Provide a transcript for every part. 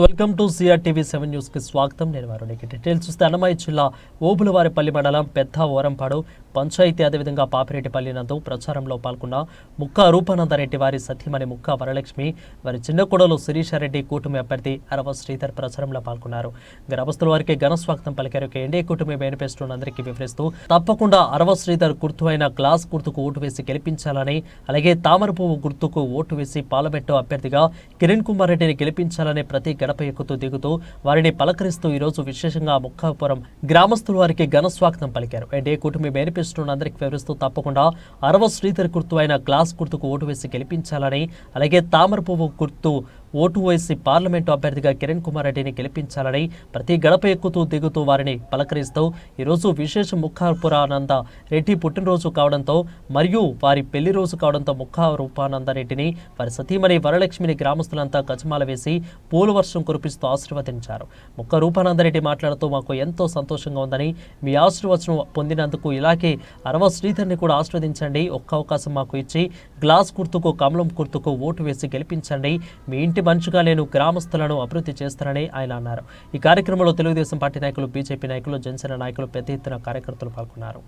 Welcome to CRTV 7 news కి స్వాగతం. నేను వారునికి డీటెయిల్స్ చూస్తే అన్నమయ్య జిల్లా ఓబులవారిపల్లి మండలం పెద్ద ఓరంపాడు పంచాయతీ అదేవిధంగా పాపిరెడ్డిపల్లి నందు ప్రచారంలో పాల్గొన్న ముక్కా రూపానందరెడ్డి వారి సతీమణి ముక్కా వరలక్ష్మి వారి చిన్న కొడలు శిరీషారెడ్డి కూటమి అభ్యర్థి అరవ శ్రీధర్ ప్రచారంలో పాల్గొన్నారు. గ్రామస్తుల వారికి ఘన స్వాగతం పలికారు. ఎన్డీఏ కూటమి మేనిఫెస్టోను అందరికీ వివరిస్తూ తప్పకుండా అరవ శ్రీధర్ గుర్తు అయిన గ్లాస్ గుర్తుకు ఓటు వేసి గెలిపించాలని, అలాగే తామర పువ్వు గుర్తుకు ఓటు వేసి పార్లమెంటు అభ్యర్థిగా కిరణ్ కుమార్ రెడ్డిని గెలిపించాలని ప్రతి గడప ఎక్కుతూ దిగుతూ వారిని పలకరిస్తూ ఈ రోజు విశేషంగా ముక్కాపురం గ్రామస్తుల వారికి ఘన స్వాగతం పలికారు. ఎన్డీఏ కూటమి మేనిఫెస్టోను అందరికీ వివరిస్తూ తప్పకుండా అరవ శ్రీధర్ గుర్తు అయిన గ్లాస్ గుర్తుకు ఓటు వేసి గెలిపించాలని, అలాగే తామర పువ్వు గుర్తు ఓటు వేసి పార్లమెంటు అభ్యర్థిగా కిరణ్ కుమార్ రెడ్డిని గెలిపించాలని ప్రతి గడప ఎక్కుతూ దిగుతూ వారిని పలకరిస్తూ ఈరోజు విశేష ముక్కాపురానంద రెడ్డి పుట్టినరోజు కావడంతో మరియు వారి పెళ్లి రోజు కావడంతో ముక్కా రూపానంద రెడ్డిని వారి సతీమణి వరలక్ష్మిని గ్రామస్తులంతా గజమాల వేసి పూల వర్షం కురిపిస్తూ ఆశీర్వదించారు. ముక్కా రూపానందరెడ్డి మాట్లాడుతూ మాకు ఎంతో సంతోషంగా ఉందని, మీ ఆశీర్వచనం పొందినందుకు ఇలాగే అరవ శ్రీధర్ని కూడా ఆశీర్వదించండి, ఒక్క అవకాశం మాకు ఇచ్చి గ్లాస్ గుర్తుకు కమలం గుర్తుకు ఓటు వేసి గెలిపించండి, మీ ఇంటి మంచిగా నేను గ్రామస్తులను అభివృద్ధి చేస్తానని ఆయన అన్నారు. ఈ కార్యక్రమంలో తెలుగుదేశం పార్టీ నాయకులు, బీజేపీ నాయకులు, జనసేన నాయకులు పెద్ద ఎత్తున కార్యకర్తలు పాల్గొన్నారు.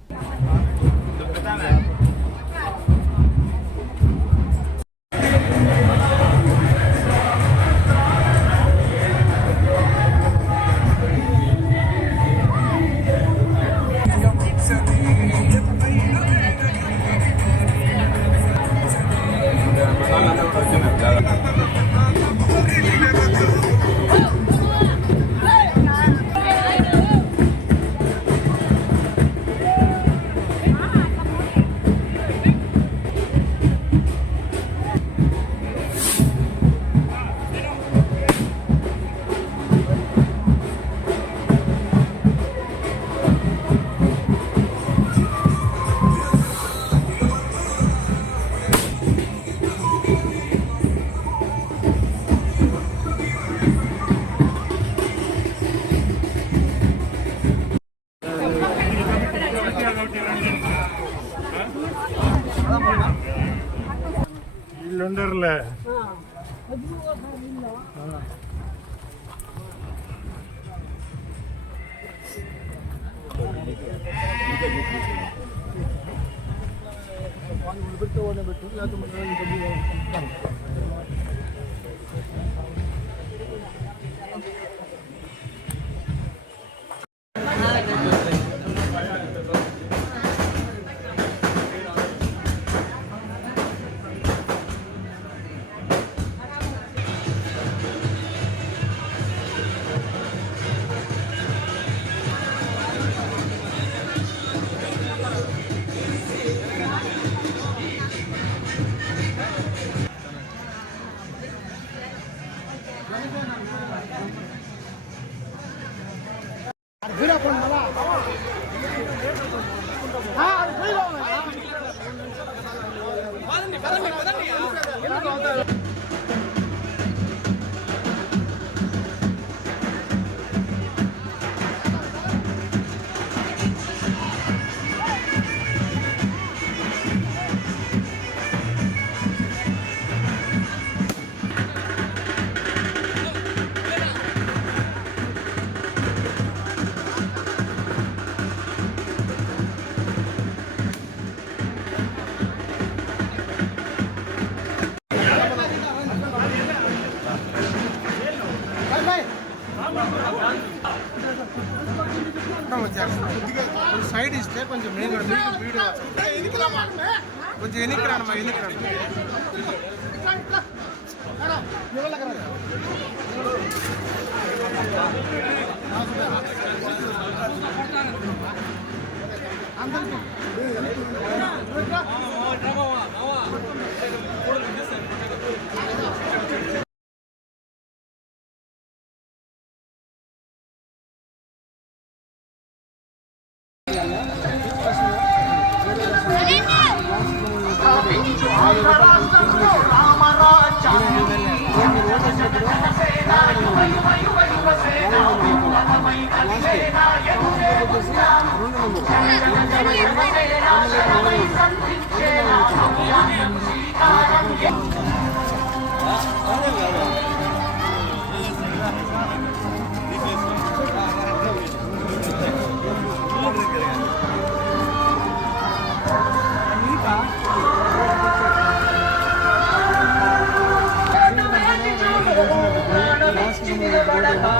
ఉండర్లే సైడ్ ఇస్తే కొంచెం కొంచెం ఎన్నికరానమ్మా ఎన్నికరాను అందరికీ అందరికీ